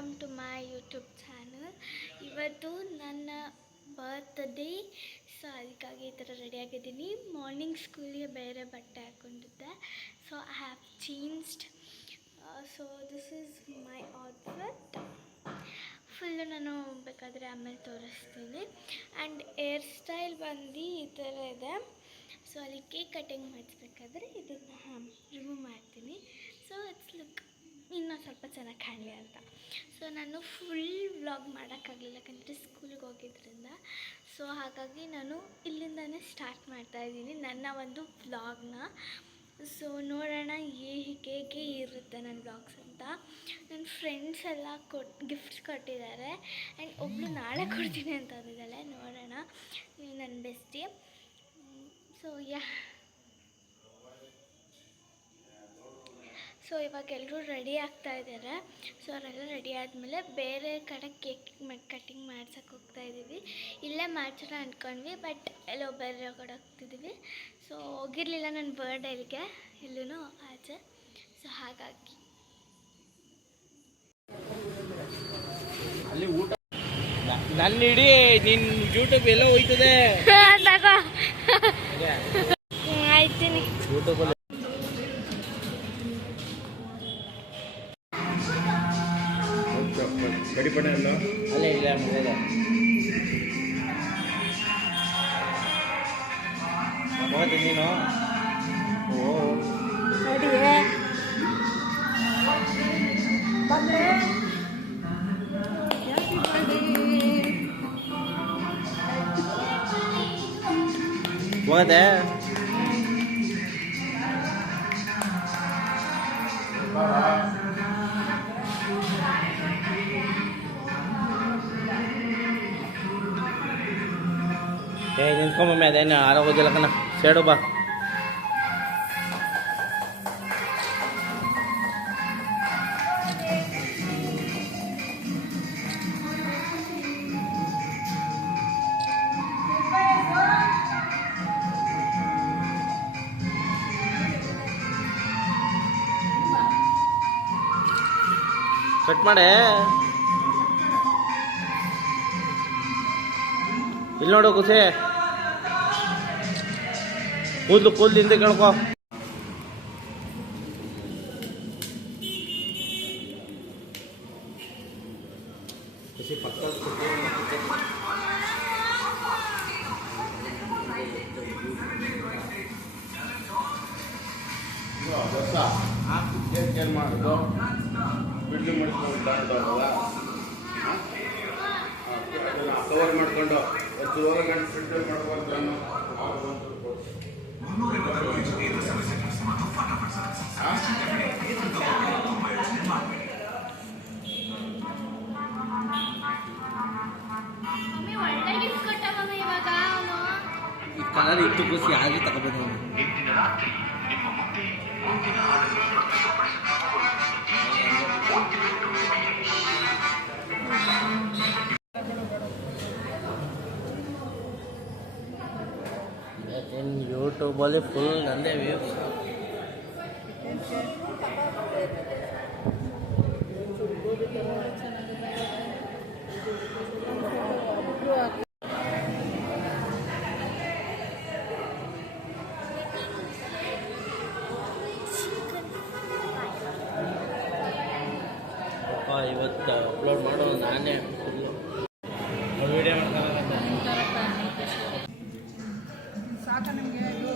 Welcome to my YouTube channel. ಇವತ್ತು ನನ್ನ birthday, so ಅದಕ್ಕಾಗಿ ಈ ಥರ ರೆಡಿಯಾಗಿದ್ದೀನಿ. ಮಾರ್ನಿಂಗ್ ಸ್ಕೂಲಿಗೆ ಬೇರೆ ಬಟ್ಟೆ ಹಾಕ್ಕೊಂಡಿದ್ದೆ, so I have changed. So this is my outfit. Full ನಾನು ಬೇಕಾದರೆ ಆಮೇಲೆ ತೋರಿಸ್ತೀನಿ. ಆ್ಯಂಡ್ ಏರ್ ಸ್ಟೈಲ್ ಬಂದು ಈ ಥರ ಇದೆ. ಸೊ ಅಲ್ಲಿ ಕೇಕ್ ಕಟಿಂಗ್ ಮಾಡಿಸ್ಬೇಕಾದ್ರೆ ಇದನ್ನು ರಿಮೂವ್ ಮಾಡ್ತೀನಿ. ಸೊ ಇಟ್ಸ್ ಲುಕ್ ಇನ್ನೂ ಸ್ವಲ್ಪ ಚೆನ್ನಾಗಿ ಕಾಣಲಿ ಅಂತ. ಸೊ ನಾನು ಫುಲ್ ವ್ಲಾಗ್ ಮಾಡೋಕ್ಕಾಗಲಿಲ್ಲ, ಯಾಕಂದರೆ ಸ್ಕೂಲಿಗೆ ಹೋಗಿದ್ದರಿಂದ. ಸೊ ಹಾಗಾಗಿ ನಾನು ಇಲ್ಲಿಂದನೇ ಸ್ಟಾರ್ಟ್ ಮಾಡ್ತಾಯಿದ್ದೀನಿ ನನ್ನ ಒಂದು ವ್ಲಾಗ್ನ. ಸೊ ನೋಡೋಣ ಹೇಗೆ ಇರುತ್ತೆ ನನ್ನ ವ್ಲಾಗ್ಸ್ ಅಂತ. ನನ್ನ ಫ್ರೆಂಡ್ಸ್ ಎಲ್ಲ ಗಿಫ್ಟ್ಸ್ ಕೊಟ್ಟಿದ್ದಾರೆ. ಆ್ಯಂಡ್ ಒಬ್ಬಳು ನಾಳೆ ಕೊಡ್ತೀನಿ ಅಂತ ಅಂದಿದ್ದಾಳೆ. ನೋಡೋಣ, ನನ್ನ ಬೆಸ್ಟಿ. ಸೊ ಸೊ ಇವಾಗ ಎಲ್ಲರೂ ರೆಡಿ ಆಗ್ತಾ ಇದ್ದಾರೆ. ಸೊ ಅವರೆಲ್ಲ ರೆಡಿ ಆದಮೇಲೆ ಬೇರೆ ಕಡೆ ಕೇಕ್ ಕಟಿಂಗ್ ಮಾಡ್ಸೋಕ್ಕೆ ಹೋಗ್ತಾಯಿದ್ದೀವಿ. ಇಲ್ಲೇ ಮಾಡ್ಸೋಣ ಅಂದ್ಕೊಂಡ್ವಿ, ಬಟ್ ಎಲ್ಲೋ ಬೇರೆ ಕಡೆ ಹೋಗ್ತಿದ್ದೀವಿ. ಸೊ ಹೋಗಿರಲಿಲ್ಲ ನನ್ನ ಬರ್ಡೇಗೆ ಎಲ್ಲೂ ಆಚೆ. ಸೊ ಹಾಗಾಗಿ ಅಲ್ಲಿ ಊಟ ನನ್ನ ಇಡೀ ನಿನ್ನ ಯೂಟ್ಯೂಬ್ ಎಲ್ಲ ಹೋಯ್ತದೆ. ಆಯ್ತೀನಿ ಯೂಟ್ಯೂಬಲ್ಲಿ ಗಡಿಪಣ ಎಲ್ಲ ಅಲ್ಲೇ ಇಲ್ಲ ಮನೆಯಲ್ಲ ಹೋದ ನೀನು. ಓ ಹೋದೆ ನಿಂತ್ಕೊಂಬಮ್ಮಿ, ಅದೇನು ಆರೋಗೋದಿಲ್ಲ ಕಣ. ಸೇಡು ಬಾ. ಕಟ್ ಮಾಡೆ. ಇಲ್ಲಿ ನೋಡು ಖುಷಿ, ಕೂದಲು ಹಿಂದೆ ಕೇಳ್ಕೊ. ಖುಷಿ ಪಕ್ಕ ಕೇರ್ ಮಾಡೋದು ಬಿಲ್ಡು ಮಾಡಿಸ್ಕೊಂಡು ಕವರ್ ಮಾಡಿಕೊಂಡು ಹೆಚ್ಚು ಹೋಗಂಡು ಫಿಲ್ಟರ್ ಮಾಡಬಾರ್ದು ಅನ್ನೋ ಈ ಕಲರ್ ಇಟ್ಟು ಖುಷಿ ಆಗಿ ತಗೋಬೋದು. ಯೂಟ್ಯೂಬಲ್ಲಿ ಫುಲ್ ನಂದೇ ವ್ಯೂಸ್. ಇವತ್ತು ಅಪ್ಲೋಡ್ ಮಾಡೋದು ನಾನೇ ಫುಲ್ಲು ವಿಡಿಯೋ ಮಾಡ್ತಾರೆ. ಸಾಕ ನಿಮಗೆ